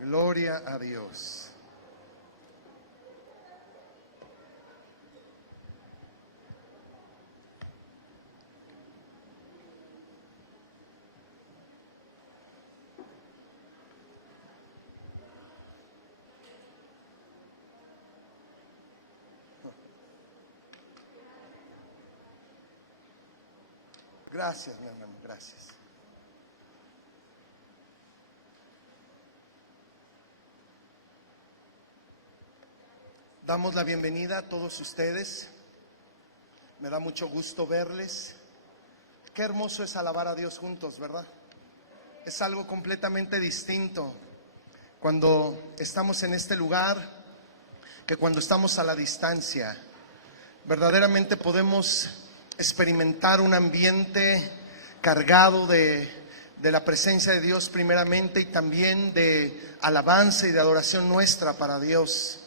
Gloria a Dios. Gracias, mi hermano, gracias. Damos la bienvenida a todos ustedes. Me da mucho gusto verles. Qué hermoso es alabar a Dios juntos, ¿verdad? Es algo completamente distinto cuando estamos en este lugar que cuando estamos a la distancia. Verdaderamente podemos experimentar un ambiente cargado de la presencia de Dios primeramente, y también de alabanza y de adoración nuestra para Dios.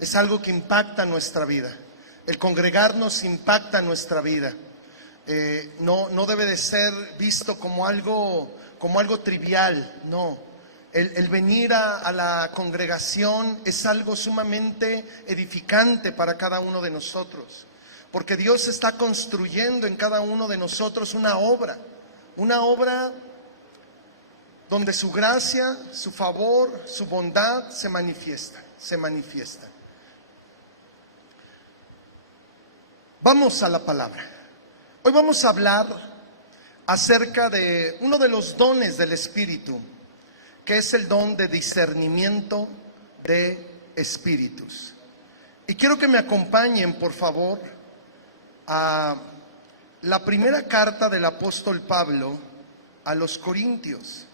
Es algo que impacta nuestra vida. El congregarnos impacta nuestra vida. No debe de ser visto como algo trivial, no. El venir a la congregación es algo sumamente edificante para cada uno de nosotros, porque Dios está construyendo en cada uno de nosotros una obra donde su gracia, su favor, su bondad se manifiesta. Vamos a la palabra. Hoy vamos a hablar acerca de uno de los dones del Espíritu, que es el don de discernimiento de espíritus. Y quiero que me acompañen, por favor, a la primera carta del apóstol Pablo a los Corintios.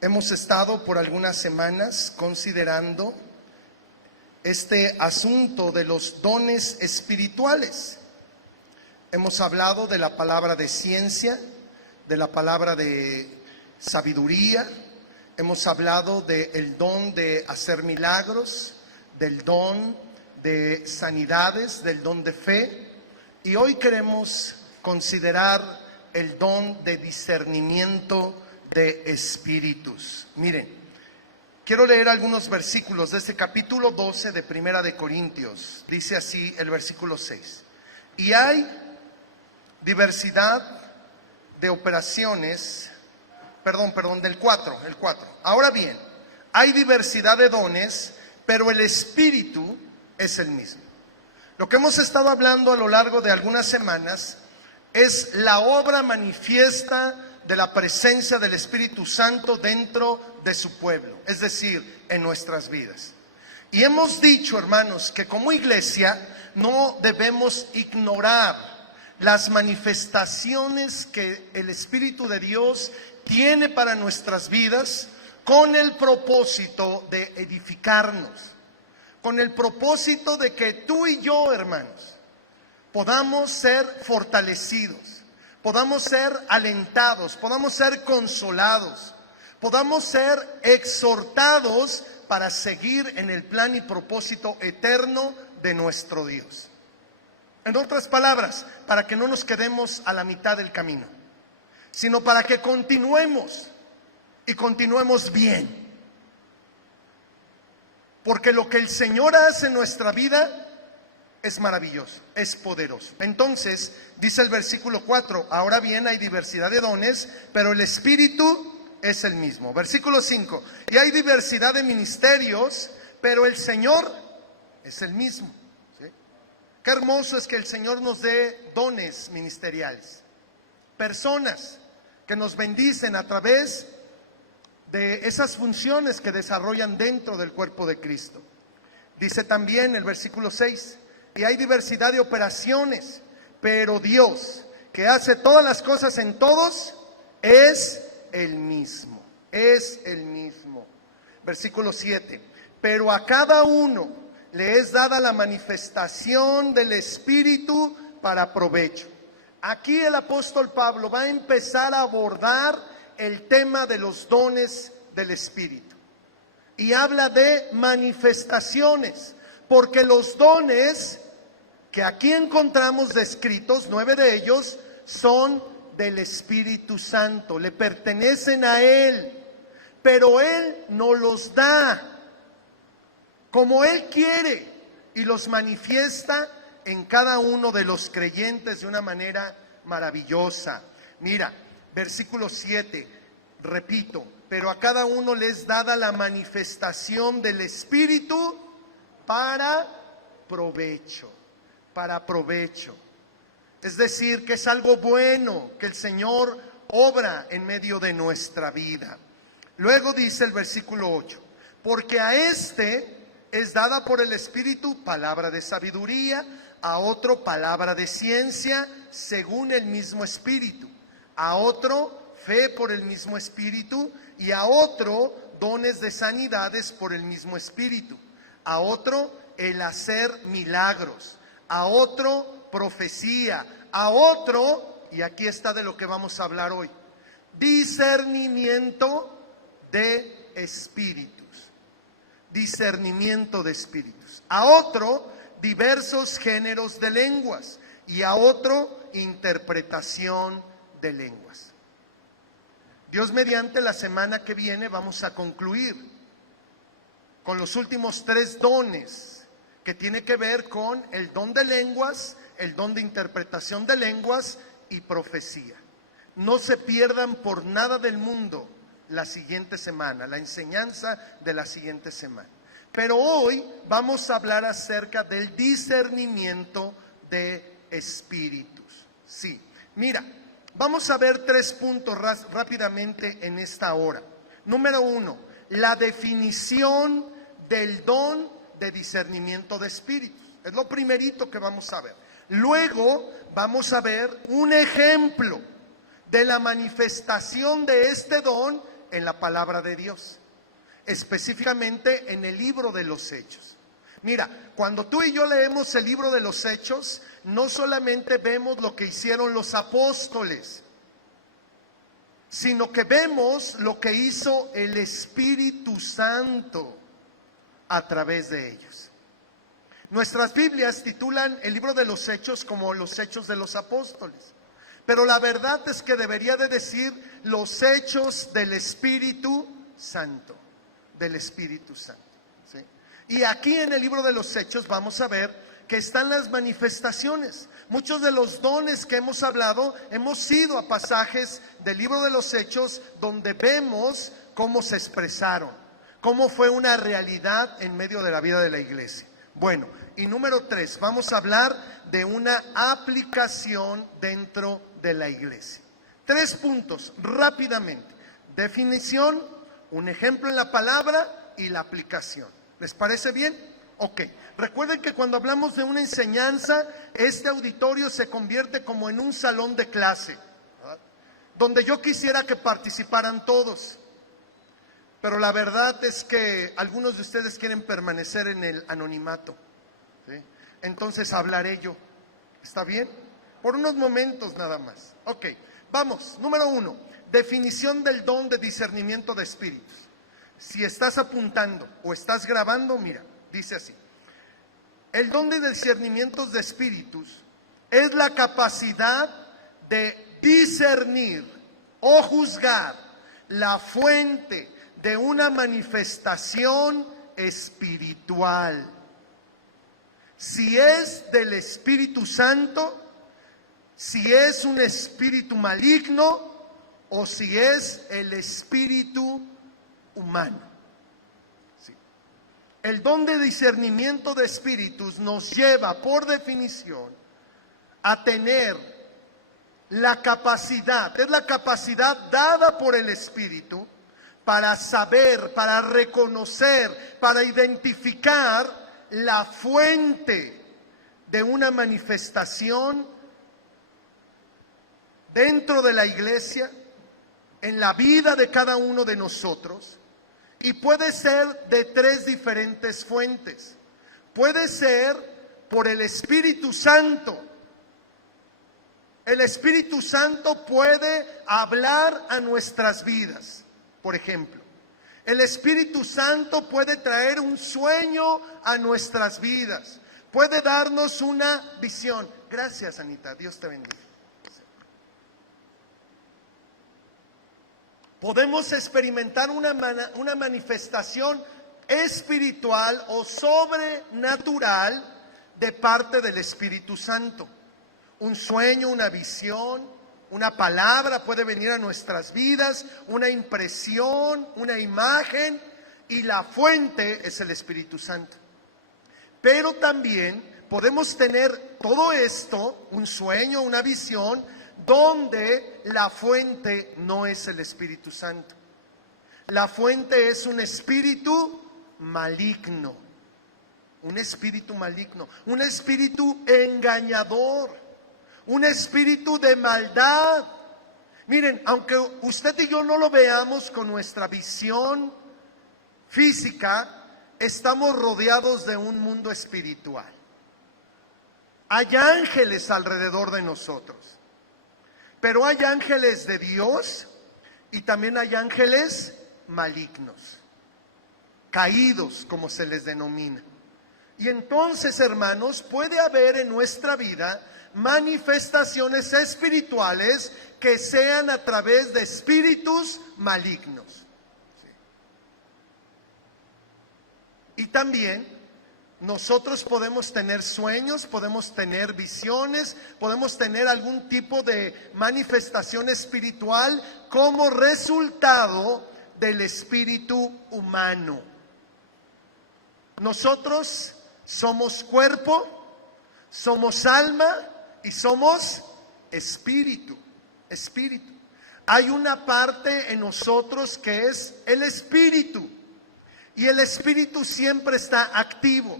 Hemos estado por algunas semanas considerando este asunto de los dones espirituales. Hemos hablado de la palabra de ciencia, de la palabra de sabiduría. Hemos hablado del don de hacer milagros, del don de sanidades, del don de fe. Y hoy queremos considerar el don de discernimiento de espíritus. Miren, quiero leer algunos versículos de este capítulo 12 de Primera de Corintios. Dice así el versículo 6. Y hay diversidad de operaciones, del 4. Ahora bien, hay diversidad de dones, pero el Espíritu es el mismo. Lo que hemos estado hablando a lo largo de algunas semanas es la obra manifiesta de la presencia del Espíritu Santo dentro de su pueblo, es decir, en nuestras vidas. Y hemos dicho, hermanos, que como iglesia no debemos ignorar las manifestaciones que el Espíritu de Dios tiene para nuestras vidas, con el propósito de edificarnos, con el propósito de que tú y yo, hermanos, podamos ser fortalecidos, podamos ser alentados, podamos ser consolados, podamos ser exhortados para seguir en el plan y propósito eterno de nuestro Dios. En otras palabras, para que no nos quedemos a la mitad del camino, sino para que continuemos y continuemos bien. Porque lo que el Señor hace en nuestra vida es maravilloso, es poderoso. Entonces, dice el versículo 4, ahora bien hay diversidad de dones, pero el Espíritu es el mismo. Versículo 5, y hay diversidad de ministerios, pero el Señor es el mismo. ¿Sí? Qué hermoso es que el Señor nos dé dones ministeriales, personas que nos bendicen a través de esas funciones que desarrollan dentro del cuerpo de Cristo. Dice también el versículo 6, y hay diversidad de operaciones, pero Dios, que hace todas las cosas en todos, es el mismo, Versículo 7, pero a cada uno le es dada la manifestación del Espíritu para provecho. Aquí el apóstol Pablo va a empezar a abordar el tema de los dones del Espíritu. Y habla de manifestaciones, porque los dones que aquí encontramos descritos, 9 de ellos, son del Espíritu Santo, le pertenecen a Él. pero Él nos los da como Él quiere y los manifiesta en cada uno de los creyentes de una manera maravillosa. Mira, versículo 7, repito, pero a cada uno le es dada la manifestación del Espíritu para provecho, para provecho. Es decir, que es algo bueno que el Señor obra en medio de nuestra vida. Luego dice el versículo 8, porque a este es dada por el Espíritu palabra de sabiduría, a otro palabra de ciencia según el mismo Espíritu, a otro fe por el mismo Espíritu y a otro dones de sanidades por el mismo Espíritu, a otro el hacer milagros, a otro profecía, a otro, y aquí está de lo que vamos a hablar hoy, discernimiento de espíritus. Discernimiento de espíritus. A otro, diversos géneros de lenguas. Y a otro, interpretación de lenguas. Dios mediante, la semana que viene vamos a concluir con los últimos 3 dones que tiene que ver con el don de lenguas, el don de interpretación de lenguas y profecía. No se pierdan por nada del mundo la siguiente semana, la enseñanza de la siguiente semana. Pero hoy vamos a hablar acerca del discernimiento de espíritus. Sí, mira, vamos a ver 3 puntos rápidamente en esta hora. Número 1, la definición del don de discernimiento de espíritus. Es lo primerito que vamos a ver. Luego vamos a ver un ejemplo de la manifestación de este don en la palabra de Dios, específicamente en el libro de los Hechos. Mira, cuando tú y yo leemos el libro de los Hechos, no solamente vemos lo que hicieron los apóstoles, sino que vemos lo que hizo el Espíritu Santo a través de ellos. Nuestras Biblias titulan el libro de los Hechos como los Hechos de los Apóstoles. Pero la verdad es que debería de decir los hechos del Espíritu Santo, del Espíritu Santo, ¿sí? Y aquí en el libro de los Hechos vamos a ver que están las manifestaciones. Muchos de los dones que hemos hablado, hemos ido a pasajes del libro de los Hechos donde vemos cómo se expresaron, cómo fue una realidad en medio de la vida de la iglesia. Bueno, y número 3, vamos a hablar de una aplicación dentro de la iglesia. 3 puntos rápidamente: definición, un ejemplo en la palabra y la aplicación. ¿Les parece bien? Ok. Recuerden que cuando hablamos de una enseñanza, este auditorio se convierte como en un salón de clase, ¿verdad?, donde yo quisiera que participaran todos. Pero la verdad es que algunos de ustedes quieren permanecer en el anonimato, ¿sí? Entonces hablaré yo. ¿Está bien? Por unos momentos nada más. Ok, vamos. Número 1, definición del don de discernimiento de espíritus. Si estás apuntando o estás grabando, mira, dice así: el don de discernimiento de espíritus es la capacidad de discernir o juzgar la fuente de una manifestación espiritual. Si es del Espíritu Santo, si es un espíritu maligno o si es el espíritu humano. Sí. El don de discernimiento de espíritus nos lleva, por definición, a tener la capacidad, es la capacidad dada por el Espíritu para saber, para reconocer, para identificar la fuente de una manifestación dentro de la iglesia, en la vida de cada uno de nosotros, y puede ser de 3 diferentes fuentes. Puede ser por el Espíritu Santo. El Espíritu Santo puede hablar a nuestras vidas, por ejemplo. El Espíritu Santo puede traer un sueño a nuestras vidas. Puede darnos una visión. Gracias, Anita. Dios te bendiga. podemos experimentar una manifestación espiritual o sobrenatural de parte del Espíritu Santo. Un sueño, una visión, una palabra puede venir a nuestras vidas, una impresión, una imagen, y la fuente es el Espíritu Santo. Pero también podemos tener todo esto, un sueño, una visión, donde la fuente no es el Espíritu Santo. La fuente es un espíritu maligno, un espíritu maligno, un espíritu engañador, un espíritu de maldad. Miren, aunque usted y yo no lo veamos con nuestra visión física, estamos rodeados de un mundo espiritual. Hay ángeles alrededor de nosotros, pero hay ángeles de Dios y también hay ángeles malignos, caídos, como se les denomina. Y entonces, hermanos, puede haber en nuestra vida manifestaciones espirituales que sean a través de espíritus malignos. Y también nosotros podemos tener sueños, podemos tener visiones, podemos tener algún tipo de manifestación espiritual como resultado del espíritu humano. Nosotros somos cuerpo, somos alma y somos espíritu. Espíritu. Hay una parte en nosotros que es el espíritu. Y el espíritu siempre está activo.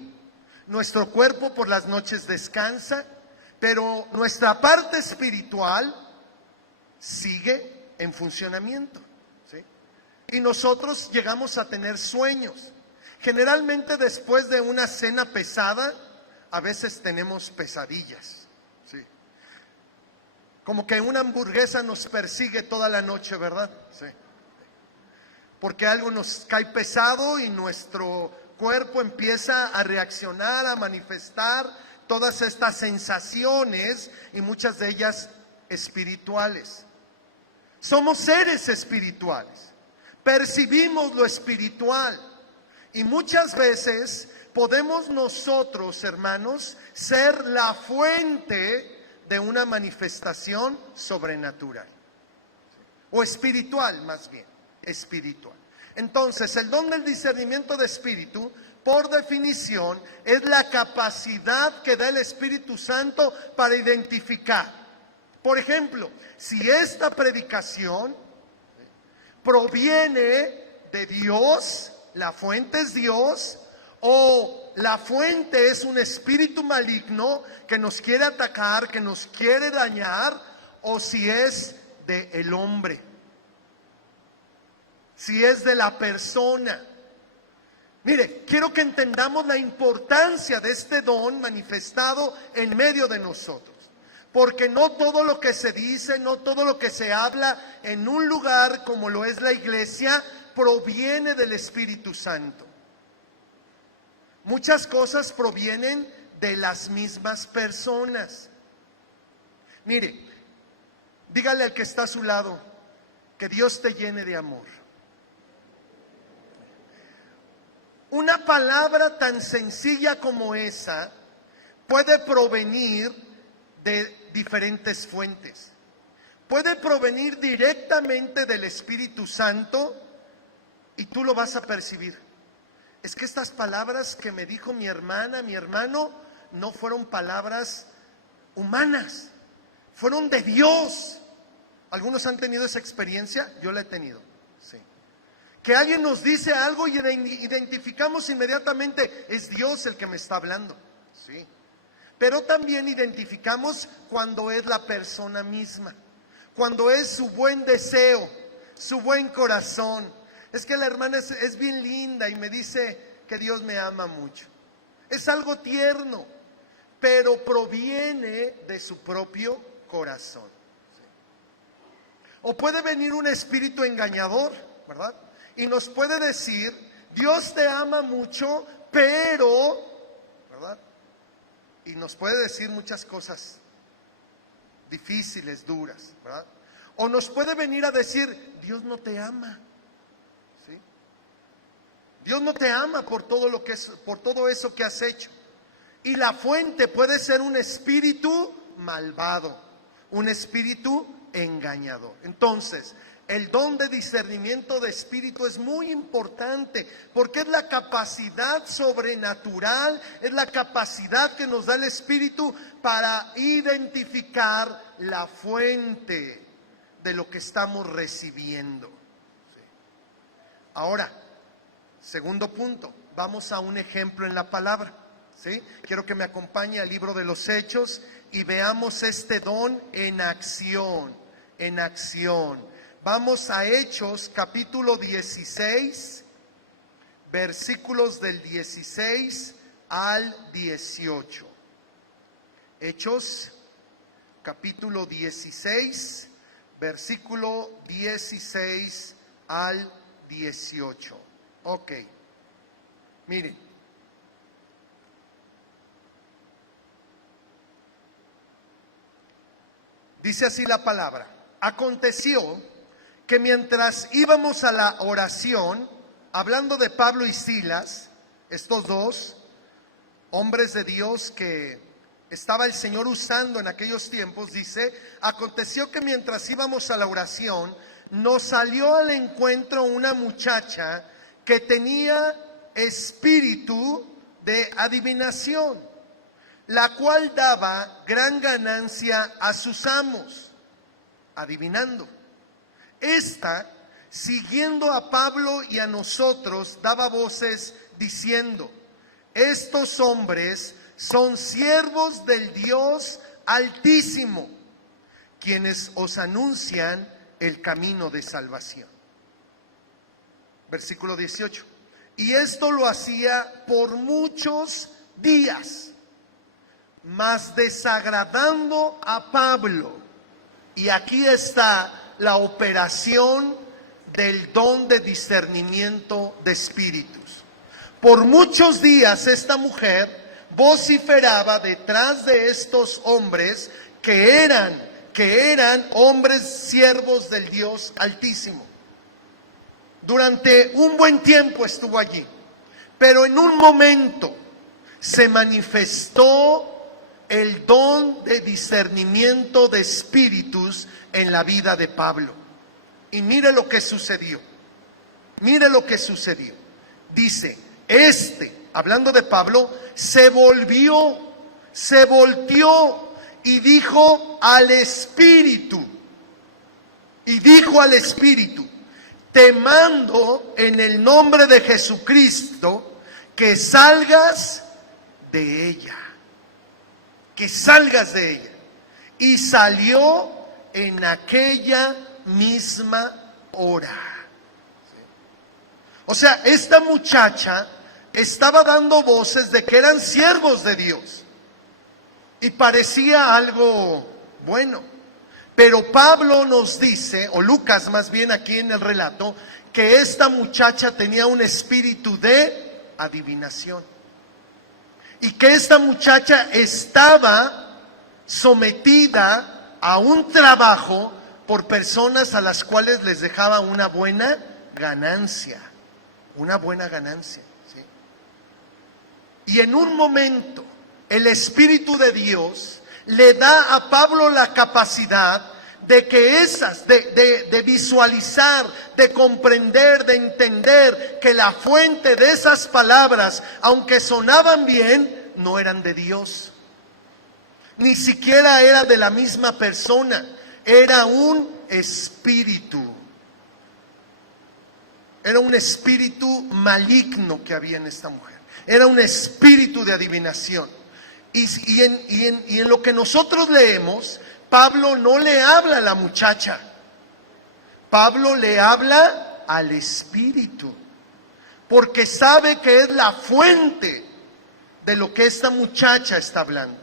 Nuestro cuerpo por las noches descansa, pero nuestra parte espiritual sigue en funcionamiento, ¿sí? Y nosotros llegamos a tener sueños. Generalmente después de una cena pesada, a veces tenemos pesadillas, ¿sí? Como que una hamburguesa nos persigue toda la noche, ¿verdad? Sí. Porque algo nos cae pesado y nuestro cuerpo empieza a reaccionar, a manifestar todas estas sensaciones, y muchas de ellas espirituales. Somos seres espirituales, percibimos lo espiritual, y muchas veces podemos nosotros, hermanos, ser la fuente de una manifestación sobrenatural, o espiritual más bien. Espiritual. Entonces, el don del discernimiento de espíritu, por definición, es la capacidad que da el Espíritu Santo para identificar. Por ejemplo, si esta predicación proviene de Dios, la fuente es Dios, o la fuente es un espíritu maligno que nos quiere atacar, que nos quiere dañar, o si es del hombre, si es de la persona. Mire, quiero que entendamos la importancia de este don manifestado en medio de nosotros, porque no todo lo que se dice, no todo lo que se habla en un lugar como lo es la iglesia proviene del Espíritu Santo. Muchas cosas provienen de las mismas personas. Mire, dígale al que está a su lado, que Dios te llene de amor. Una palabra tan sencilla como esa puede provenir de diferentes fuentes. Puede provenir directamente del Espíritu Santo y tú lo vas a percibir. Es que estas palabras que me dijo mi hermana, mi hermano, no fueron palabras humanas, fueron de Dios. ¿Algunos han tenido esa experiencia? Yo la he tenido, sí. Que alguien nos dice algo y identificamos inmediatamente, es Dios el que me está hablando, sí. Pero también identificamos cuando es la persona misma, cuando es su buen deseo, su buen corazón. Es que la hermana es bien linda y me dice que Dios me ama mucho. Es algo tierno, pero proviene de su propio corazón, sí. O puede venir un espíritu engañador, ¿verdad? Y nos puede decir, Dios te ama mucho, pero, ¿verdad? Y nos puede decir muchas cosas difíciles, duras, ¿verdad? O nos puede venir a decir, Dios no te ama. ¿Sí? Dios no te ama por todo eso que has hecho. Y la fuente puede ser un espíritu malvado, un espíritu engañador. Entonces, el don de discernimiento de espíritu es muy importante porque es la capacidad sobrenatural, es la capacidad que nos da el Espíritu para identificar la fuente de lo que estamos recibiendo. Sí. Ahora, segundo punto, vamos a un ejemplo en la palabra. ¿Sí? Quiero que me acompañe al libro de los Hechos y veamos este don en acción, en acción. Vamos a Hechos capítulo 16, versículos del 16 al 18. Hechos capítulo 16, versículo 16 al 18. Ok, miren. Dice así la palabra: aconteció que mientras íbamos a la oración, hablando de Pablo y Silas, estos dos hombres de Dios que estaba el Señor usando en aquellos tiempos, dice, aconteció que mientras íbamos a la oración, nos salió al encuentro una muchacha que tenía espíritu de adivinación, la cual daba gran ganancia a sus amos, adivinando. Esta, siguiendo a Pablo y a nosotros, daba voces diciendo, estos hombres son siervos del Dios Altísimo, quienes os anuncian el camino de salvación. Versículo 18. Y esto lo hacía por muchos días, mas desagradando a Pablo. Y aquí está la operación del don de discernimiento de espíritus. Por muchos días esta mujer vociferaba detrás de estos hombres que eran hombres siervos del Dios Altísimo. Durante un buen tiempo estuvo allí, pero en un momento se manifestó el don de discernimiento de espíritus en la vida de Pablo. Y mire lo que sucedió. Mire lo que sucedió. Dice, hablando de Pablo, se volteó y dijo al espíritu, te mando en el nombre de Jesucristo que salgas de ella. Que salgas de ella. Y salió en aquella misma hora. O sea, esta muchacha estaba dando voces de que eran siervos de Dios. Y parecía algo bueno. Pero Pablo nos dice, o Lucas más bien aquí en el relato, que esta muchacha tenía un espíritu de adivinación. Y que esta muchacha estaba sometida a un trabajo por personas a las cuales les dejaba una buena ganancia. Una buena ganancia. ¿Sí? Y en un momento, el Espíritu de Dios le da a Pablo la capacidad de que de visualizar, de comprender, de entender que la fuente de esas palabras, aunque sonaban bien, no eran de Dios. Ni siquiera era de la misma persona, era un espíritu. Era un espíritu maligno que había en esta mujer. Era un espíritu de adivinación. Y en lo que nosotros leemos, Pablo no le habla a la muchacha. Pablo le habla al espíritu. Porque sabe que es la fuente de lo que esta muchacha está hablando.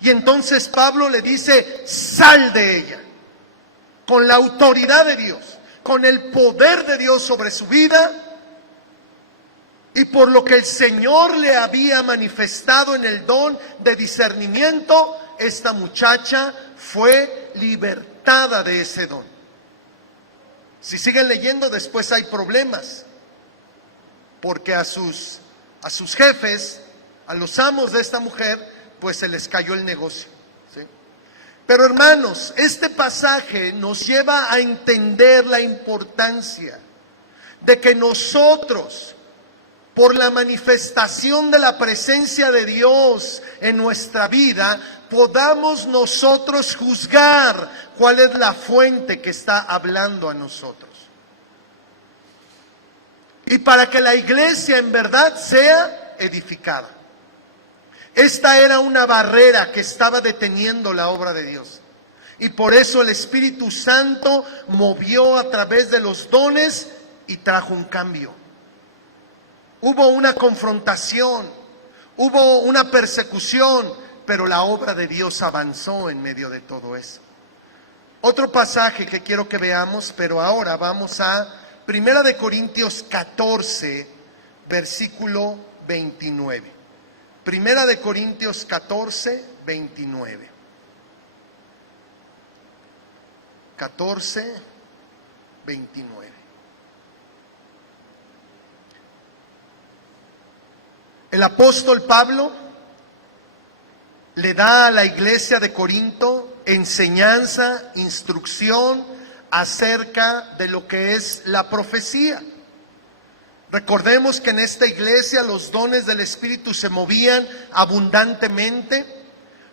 Y entonces Pablo le dice, sal de ella. Con la autoridad de Dios, con el poder de Dios sobre su vida. Y por lo que el Señor le había manifestado en el don de discernimiento, esta muchacha fue libertada de ese don. Si siguen leyendo, después hay problemas, porque a sus jefes, a los amos de esta mujer, pues se les cayó el negocio, ¿sí? Pero hermanos, este pasaje nos lleva a entender la importancia de que nosotros, por la manifestación de la presencia de Dios en nuestra vida, podamos nosotros juzgar cuál es la fuente que está hablando a nosotros. Y para que la iglesia en verdad sea edificada. Esta era una barrera que estaba deteniendo la obra de Dios. Y por eso el Espíritu Santo movió a través de los dones y trajo un cambio. Hubo una confrontación, hubo una persecución, pero la obra de Dios avanzó en medio de todo eso. Otro pasaje que quiero que veamos, pero ahora vamos a 1 de Corintios 14, versículo 29. 1 de Corintios 14, 29. 14, 29. El apóstol Pablo le da a la iglesia de Corinto enseñanza, instrucción acerca de lo que es la profecía. Recordemos que en esta iglesia los dones del Espíritu se movían abundantemente.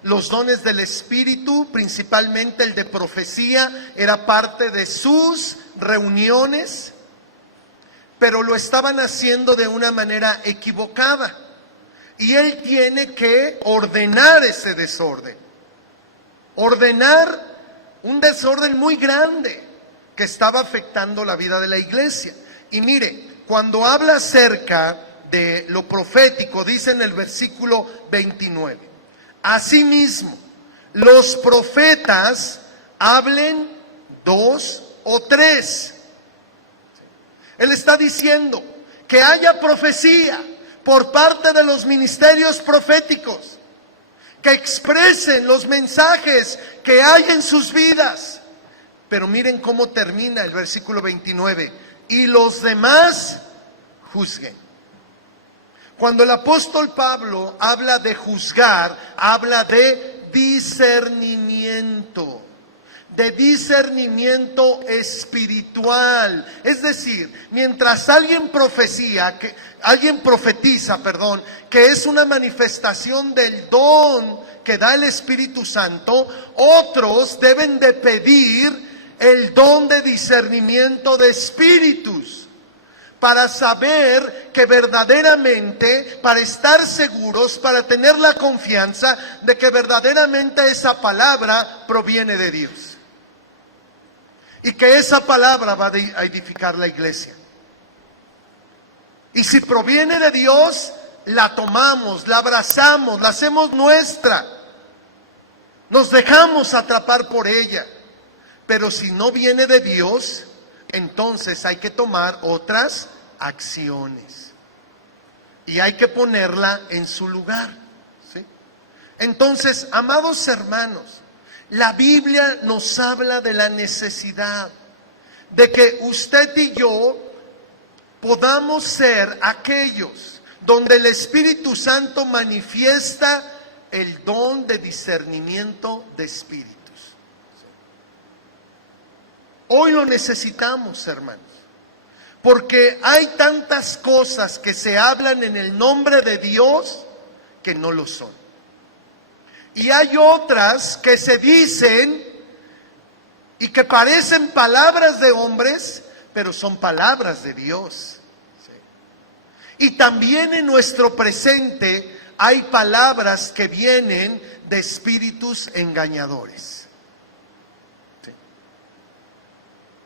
Los dones del Espíritu, principalmente el de profecía, era parte de sus reuniones, pero lo estaban haciendo de una manera equivocada. Y él tiene que ordenar ese desorden. Ordenar un desorden muy grande que estaba afectando la vida de la iglesia. Y mire, cuando habla acerca de lo profético, dice en el versículo 29, asimismo, los profetas hablen 2 o 3. Él está diciendo que haya profecía por parte de los ministerios proféticos, que expresen los mensajes que hay en sus vidas. Pero miren cómo termina el versículo 29. Y los demás juzguen. Cuando el apóstol Pablo habla de juzgar, habla de discernimiento. De discernimiento espiritual. Es decir, mientras alguien profetiza, que es una manifestación del don que da el Espíritu Santo, otros deben de pedir el don de discernimiento de espíritus, para saber que verdaderamente, para estar seguros, para tener la confianza de que verdaderamente esa palabra proviene de Dios. Y que esa palabra va a edificar la iglesia. Y si proviene de Dios, la tomamos, la abrazamos, la hacemos nuestra. Nos dejamos atrapar por ella. Pero si no viene de Dios, entonces hay que tomar otras acciones. Y hay que ponerla en su lugar, ¿sí? Entonces, amados hermanos, la Biblia nos habla de la necesidad de que usted y yo podamos ser aquellos donde el Espíritu Santo manifiesta el don de discernimiento de espíritus. Hoy lo necesitamos, hermanos, porque hay tantas cosas que se hablan en el nombre de Dios que no lo son. Y hay otras que se dicen y que parecen palabras de hombres, pero son palabras de Dios. ¿Sí? Y también en nuestro presente hay palabras que vienen de espíritus engañadores. ¿Sí?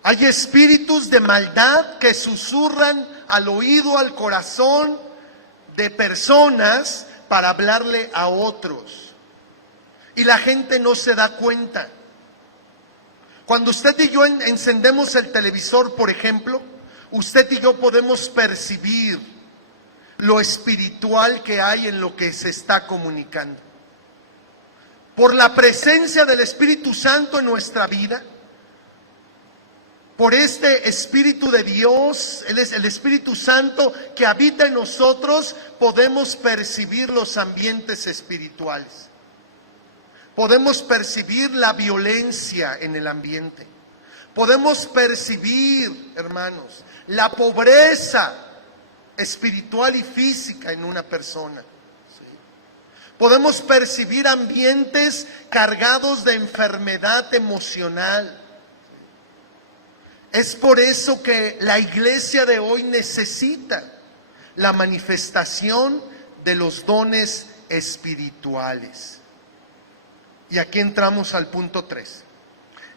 Hay espíritus de maldad que susurran al oído, al corazón de personas para hablarle a otros. Y la gente no se da cuenta. Cuando usted y yo encendemos el televisor, por ejemplo, usted y yo podemos percibir lo espiritual que hay en lo que se está comunicando. Por la presencia del Espíritu Santo en nuestra vida, por este Espíritu de Dios, Él es el Espíritu Santo que habita en nosotros, podemos percibir los ambientes espirituales. Podemos percibir la violencia en el ambiente. Podemos percibir, hermanos, la pobreza espiritual y física en una persona. ¿Sí? Podemos percibir ambientes cargados de enfermedad emocional. Es por eso que la iglesia de hoy necesita la manifestación de los dones espirituales. Y aquí entramos al punto 3.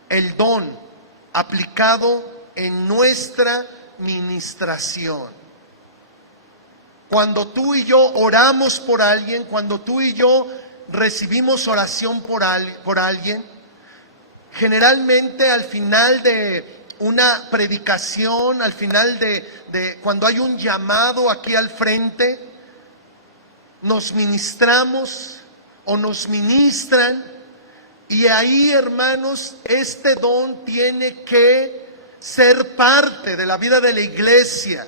El don aplicado en nuestra ministración. Cuando tú y yo oramos por alguien, cuando tú y yo recibimos oración por alguien, generalmente al final de una predicación, al final de cuando hay un llamado aquí al frente, nos ministramos o nos ministran, y ahí, hermanos, este don tiene que ser parte de la vida de la iglesia.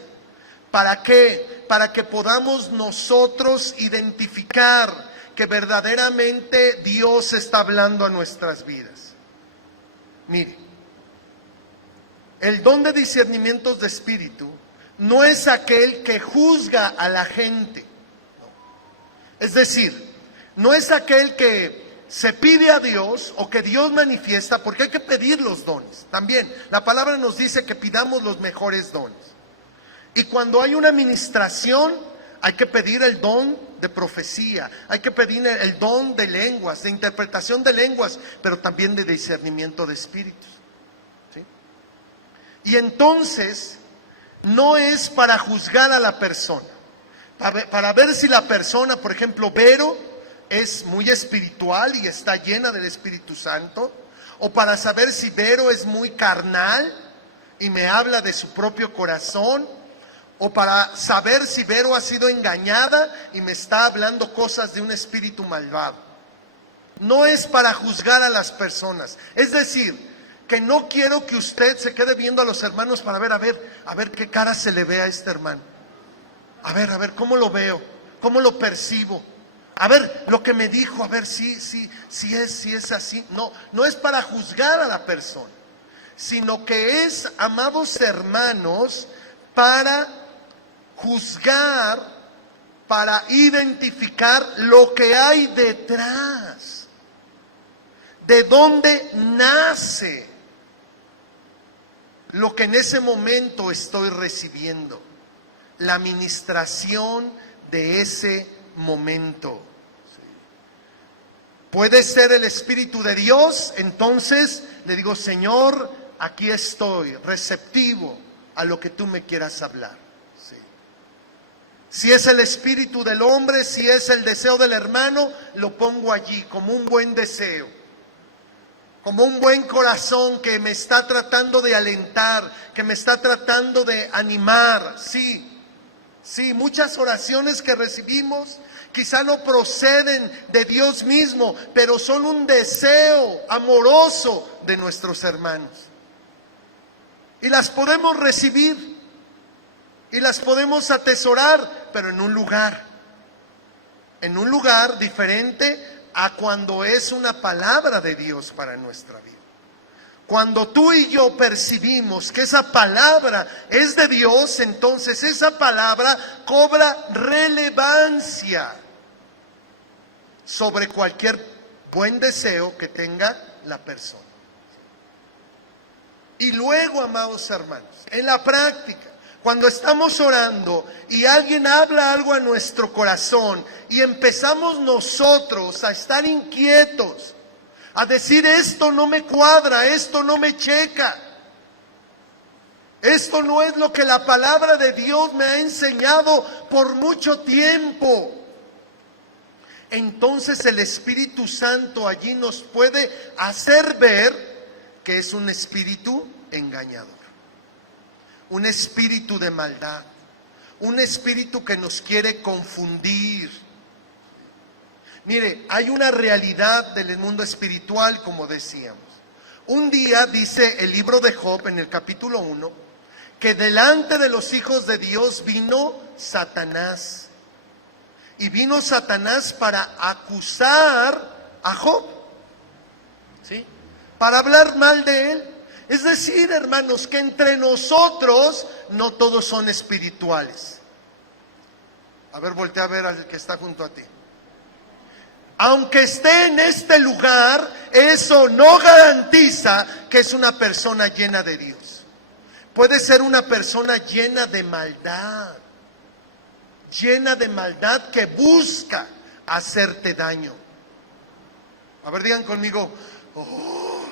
¿Para qué? Para que podamos nosotros identificar que verdaderamente Dios está hablando a nuestras vidas. Mire, el don de discernimientos de espíritu no es aquel que juzga a la gente. Es decir, no es aquel que se pide a Dios o que Dios manifiesta, porque hay que pedir los dones. También la palabra nos dice que pidamos los mejores dones. Y cuando hay una ministración, hay que pedir el don de profecía, hay que pedir el don de lenguas, de interpretación de lenguas, pero también de discernimiento de espíritus. ¿Sí? Y entonces, no es para juzgar a la persona, para ver si la persona, por ejemplo, Vero, es muy espiritual y está llena del Espíritu Santo, o para saber si Vero es muy carnal y me habla de su propio corazón, o para saber si Vero ha sido engañada y me está hablando cosas de un espíritu malvado. No es para juzgar a las personas. Es decir, que no quiero que usted se quede viendo a los hermanos para ver, a ver qué cara se le ve a este hermano. A ver, ¿cómo lo veo? ¿Cómo lo percibo? A ver, lo que me dijo, a ver si es así. No es para juzgar a la persona, sino que es, amados hermanos, para juzgar, para identificar lo que hay detrás, de dónde nace lo que en ese momento estoy recibiendo, la ministración de ese momento. Puede ser el Espíritu de Dios, entonces le digo, Señor, aquí estoy, receptivo a lo que tú me quieras hablar. Sí. Si es el espíritu del hombre, si es el deseo del hermano, lo pongo allí como un buen deseo, como un buen corazón que me está tratando de alentar, que me está tratando de animar. Sí, muchas oraciones que recibimos quizá no proceden de Dios mismo, pero son un deseo amoroso de nuestros hermanos. Y las podemos recibir y las podemos atesorar, pero en un lugar diferente a cuando es una palabra de Dios para nuestra vida. Cuando tú y yo percibimos que esa palabra es de Dios, entonces esa palabra cobra relevancia sobre cualquier buen deseo que tenga la persona. Y luego, amados hermanos, en la práctica, cuando estamos orando y alguien habla algo a nuestro corazón y empezamos nosotros a estar inquietos, a decir, esto no me cuadra, esto no me checa, esto no es lo que la palabra de Dios me ha enseñado por mucho tiempo. Entonces el Espíritu Santo allí nos puede hacer ver que es un espíritu engañador, un espíritu de maldad, un espíritu que nos quiere confundir. Mire, hay una realidad del mundo espiritual, como decíamos. Un día dice el libro de Job en el capítulo 1 que delante de los hijos de Dios vino Satanás. Y vino Satanás para acusar a Job, ¿sí? Para hablar mal de él. Es decir, hermanos, que entre nosotros no todos son espirituales. A ver, voltea a ver al que está junto a ti. Aunque esté en este lugar, eso no garantiza que es una persona llena de Dios. Puede ser una persona llena de maldad que busca hacerte daño. A ver, digan conmigo, oh.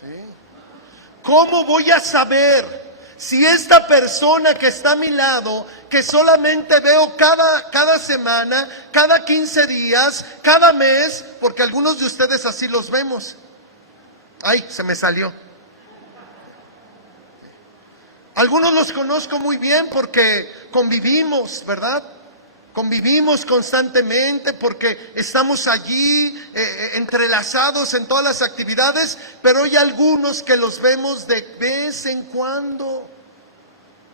¿Sí? ¿Cómo voy a saber si esta persona que está a mi lado, que solamente veo cada semana, cada 15 días, cada mes, porque algunos de ustedes así los vemos? Ay, se me salió. Algunos los conozco muy bien porque convivimos, ¿verdad? Convivimos constantemente porque estamos allí entrelazados en todas las actividades, pero hay algunos que los vemos de vez en cuando.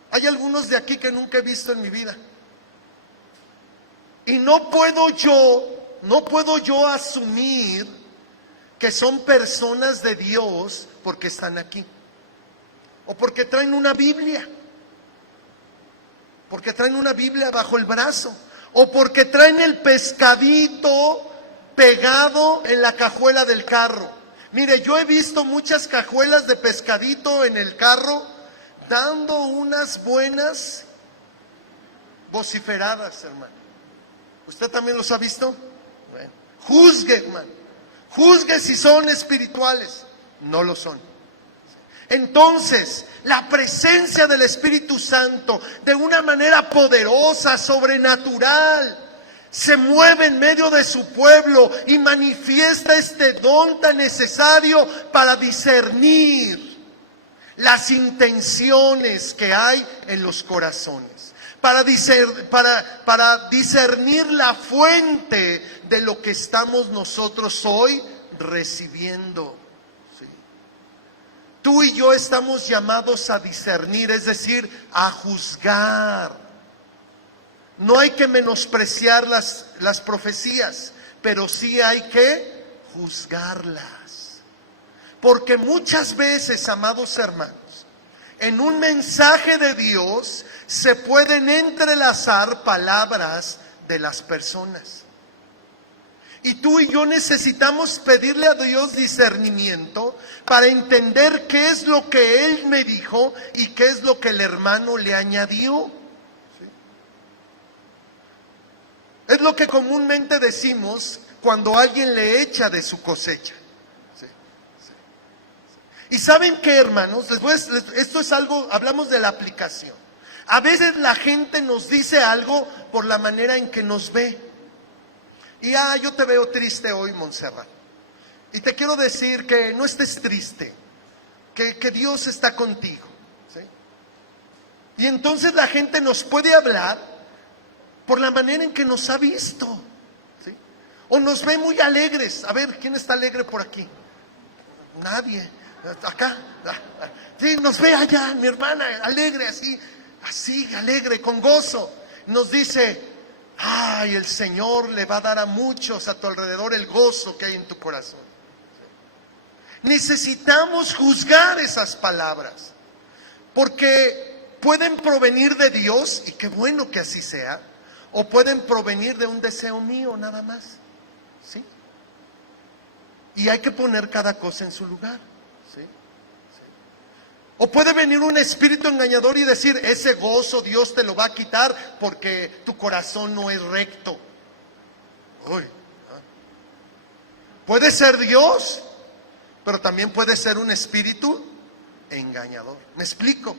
Hay algunos de aquí que nunca he visto en mi vida. Y no puedo yo asumir que son personas de Dios porque están aquí. O porque traen una Biblia. Porque traen una Biblia bajo el brazo. O porque traen el pescadito pegado en la cajuela del carro. Mire, yo he visto muchas cajuelas de pescadito en el carro dando unas buenas vociferadas, hermano. ¿Usted también los ha visto? Bueno, juzgue, hermano. Juzgue si son espirituales. No lo son. Entonces, la presencia del Espíritu Santo de una manera poderosa, sobrenatural, se mueve en medio de su pueblo y manifiesta este don tan necesario para discernir las intenciones que hay en los corazones, para discernir la fuente de lo que estamos nosotros hoy recibiendo. Tú y yo estamos llamados a discernir, es decir, a juzgar. No hay que menospreciar las profecías, pero sí hay que juzgarlas. Porque muchas veces, amados hermanos, en un mensaje de Dios se pueden entrelazar palabras de las personas. Y tú y yo necesitamos pedirle a Dios discernimiento para entender qué es lo que Él me dijo y qué es lo que el hermano le añadió. ¿Sí? Es lo que comúnmente decimos cuando alguien le echa de su cosecha. ¿Sí? Sí. Y ¿saben qué, hermanos? Después, esto es algo, hablamos de la aplicación. A veces la gente nos dice algo por la manera en que nos ve. Y yo te veo triste hoy, Montserrat. Y te quiero decir que no estés triste, que Dios está contigo, ¿sí? Y entonces la gente nos puede hablar por la manera en que nos ha visto, ¿sí? O nos ve muy alegres. A ver, ¿quién está alegre por aquí? Nadie. Acá. Sí, nos ve allá, mi hermana, alegre, así, alegre, con gozo. Nos dice: ay, el Señor le va a dar a muchos a tu alrededor el gozo que hay en tu corazón. Necesitamos juzgar esas palabras, porque pueden provenir de Dios, y qué bueno que así sea, o pueden provenir de un deseo mío nada más, ¿sí? Y hay que poner cada cosa en su lugar, ¿sí? O puede venir un espíritu engañador y decir: ese gozo Dios te lo va a quitar porque tu corazón no es recto. Uy. Puede ser Dios, pero también puede ser un espíritu engañador. ¿Me explico?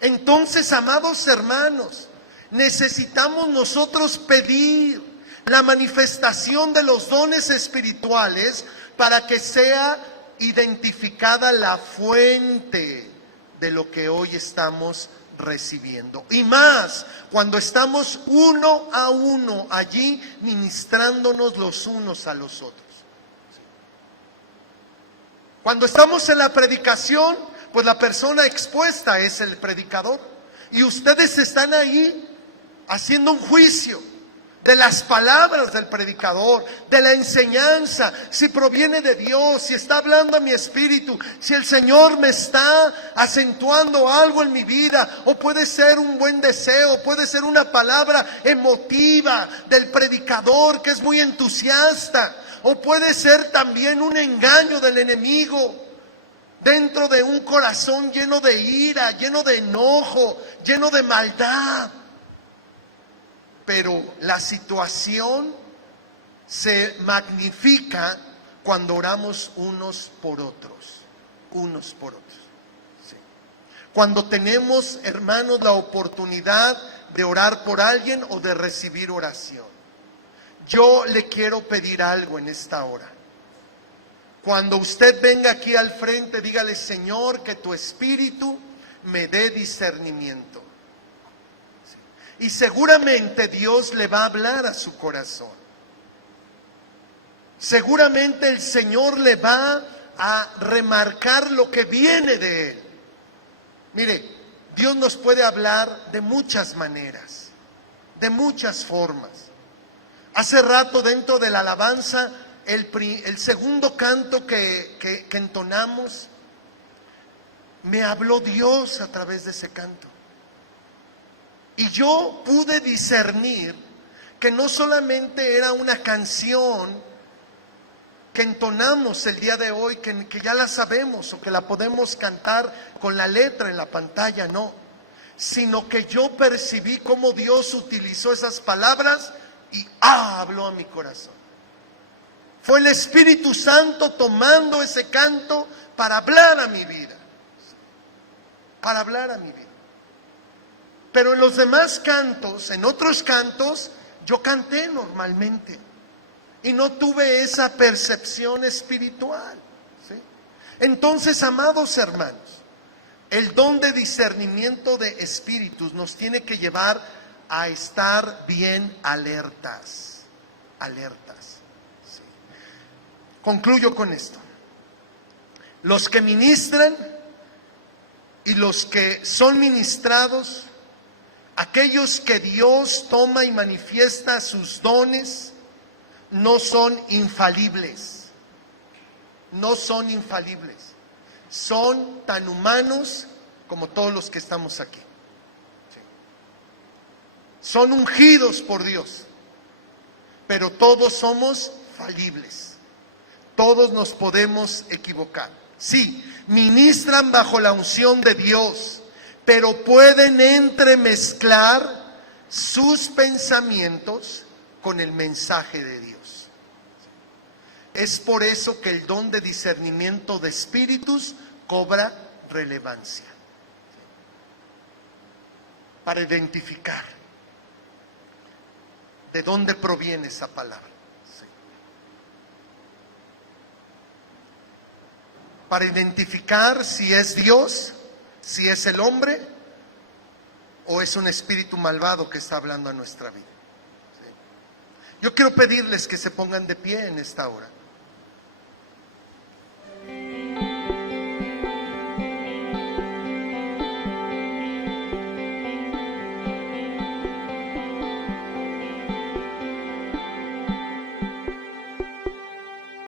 Entonces, amados hermanos, necesitamos nosotros pedir la manifestación de los dones espirituales para que sea identificada la fuente de lo que hoy estamos recibiendo. Y más cuando estamos uno a uno allí ministrándonos los unos a los otros. Cuando estamos en la predicación, pues la persona expuesta es el predicador. Y ustedes están ahí haciendo un juicio de las palabras del predicador, de la enseñanza, si proviene de Dios, si está hablando a mi espíritu, si el Señor me está acentuando algo en mi vida, o puede ser un buen deseo, puede ser una palabra emotiva del predicador que es muy entusiasta, o puede ser también un engaño del enemigo dentro de un corazón lleno de ira, lleno de enojo, lleno de maldad. Pero la situación se magnifica cuando oramos unos por otros. Sí. Cuando tenemos, hermanos, la oportunidad de orar por alguien o de recibir oración. Yo le quiero pedir algo en esta hora. Cuando usted venga aquí al frente, dígale: Señor, que tu Espíritu me dé discernimiento. Y seguramente Dios le va a hablar a su corazón. Seguramente el Señor le va a remarcar lo que viene de Él. Mire, Dios nos puede hablar de muchas maneras, de muchas formas. Hace rato, dentro de la alabanza, el segundo canto que entonamos, me habló Dios a través de ese canto. Y yo pude discernir que no solamente era una canción que entonamos el día de hoy, que ya la sabemos o que la podemos cantar con la letra en la pantalla, no. Sino que yo percibí cómo Dios utilizó esas palabras y habló a mi corazón. Fue el Espíritu Santo tomando ese canto para hablar a mi vida. Para hablar a mi vida. Pero en los demás cantos, en otros cantos, yo canté normalmente y no tuve esa percepción espiritual, ¿sí? Entonces, amados hermanos, el don de discernimiento de espíritus nos tiene que llevar a estar bien alertas, ¿sí? Concluyo con esto. Los que ministran y los que son ministrados, aquellos que Dios toma y manifiesta sus dones, no son infalibles. No son infalibles. Son tan humanos como todos los que estamos aquí. Sí. Son ungidos por Dios, pero todos somos falibles. Todos nos podemos equivocar. Sí, ministran bajo la unción de Dios, pero pueden entremezclar sus pensamientos con el mensaje de Dios. Es por eso que el don de discernimiento de espíritus cobra relevancia. Para identificar de dónde proviene esa palabra. Para identificar si es Dios, si es el hombre o es un espíritu malvado que está hablando a nuestra vida. Yo quiero pedirles que se pongan de pie en esta hora.